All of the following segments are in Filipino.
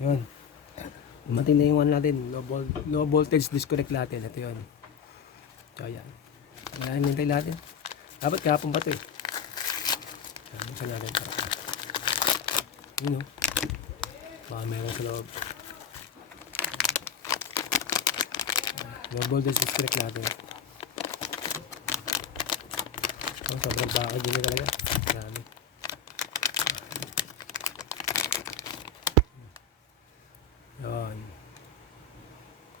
Yun. Matindi yung one natin. Low voltage disconnect natin. Ito yun. So, ayan. Wala hinintay natin. Dapat kahapon pa ito eh. Buksan natin. Yun o. Baka meron sa loob. Low voltage disconnect natin. Sobrang packaging na talaga. Marami. Yun.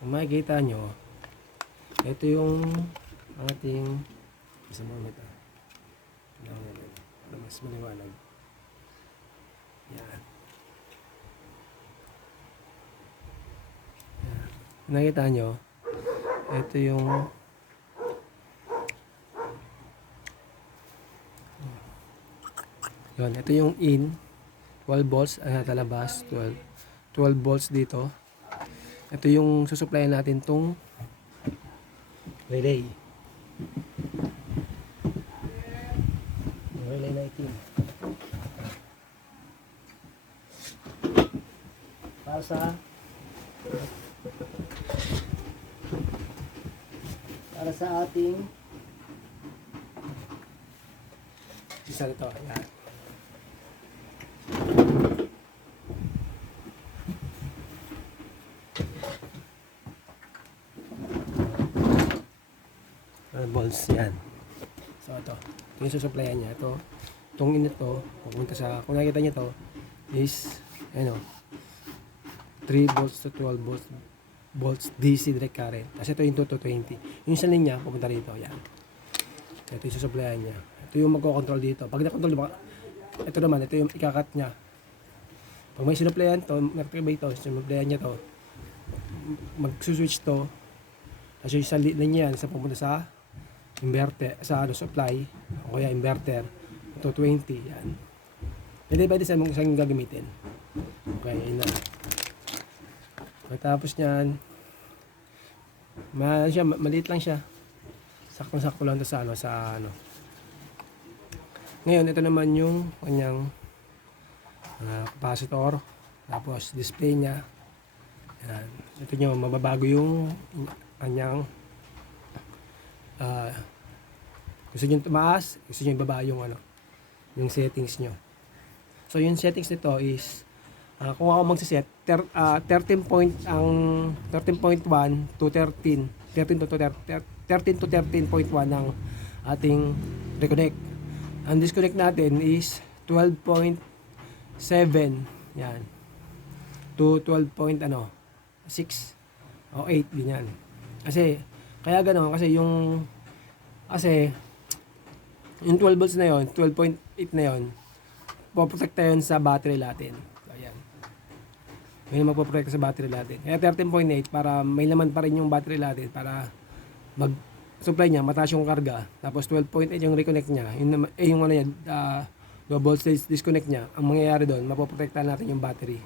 Kung makikita nyo, ito yung ating isa mo ito. Para mas maliwanag. Yan. Yan. Kung nakikita nyo, ito yung yun, ito yung in 12 volts ang natalabas, 12 volts dito. Ito yung susuplayan natin tong relay. Relay na itim. Para sa ating isa nito. Ayan. Balls yan. So ito yung susuplayan niya. Itong init to pupunta sa, kung nakikita niyo to is ano 3 volts to 12 volts DC direct current. Kasi ito yung 2 to 20. Yung isa linya pupunta rito. Yan. So, ito yung susuplayan niya. Ito yung magko-control dito. Pag na-control diba, ito naman, ito yung ikakat niya. Pag may sinuplayan to, nag-activate to, sinuplayan niya to, mag-switch to. Kasi yung sa linya yan, sa pupunta sa inverter, sa supply o kaya inverter ito 20 yan. Pwede sa mong isang gagamitin. Okay, yun na. Pagkatapos nyan maliit lang siya, sakto lang sa ano. Ngayon ito naman yung kanyang capacitor, tapos display nya yan. Ito nyo, mababago yung kanyang gusto nyo tumaas, gusto nyo ibaba yung yung settings nyo. So yung settings nito is kung ako magsiset 13.1 to 13 to 13.1 ng ating reconnect. Ang disconnect natin is 12.7 yan to 12.6 o 8 ganyan. Kasi kaya ganoon kasi yung 12 volts na yon, 12.8 na yon, poprotekta yun sa battery natin. So, ayan. May magpoprotekta sa battery natin. Kaya 13.8 para may laman pa rin yung battery natin para mag-supply niya, mataas yung karga. Tapos 12.8 yung reconnect niya. Yung ano yan, low voltage disconnect niya. Ang mangyayari doon, mapoprotekta natin yung battery.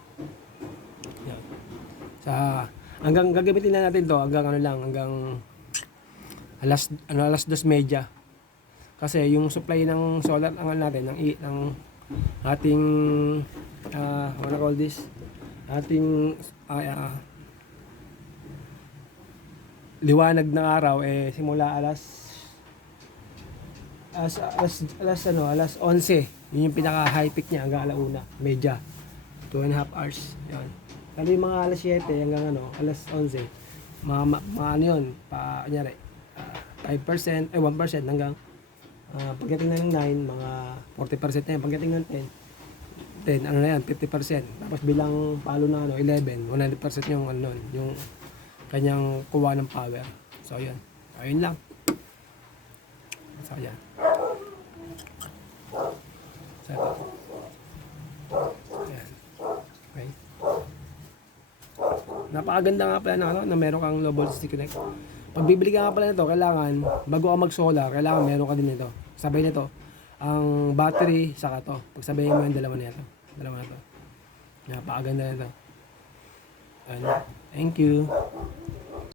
Yan. Hanggang gagamitin na natin to hanggang hanggang alas 2:30. Kasi yung supply ng solar natin ng ating what I call this, ating liwanag ng araw simula alas 11. Yun yung pinaka high peak niya hanggang alauna, medya 2.5 hours. Yan. Pero yung mga alas 7 hanggang alas 11, ano yun, kunyari 5%, 1% hanggang pagdating na ng 9, mga 40% na yan. Pagdating ng 10 ano na yan, 50%. Tapos bilang palo na 11, 100% yung yung kanyang kuha ng power. So yun. Ayun lang. So yan. So ito. Ayan. Okay. Napakaganda nga pala na meron kang low voltage disconnect. Pag bibili ka nga pala nito, kailangan bago ka mag-solar, kailangan meron ka din nito. Sabay nito ang battery saka to. Pagsabayin mo yung dalawa na ito. Napakaganda nito. Thank you.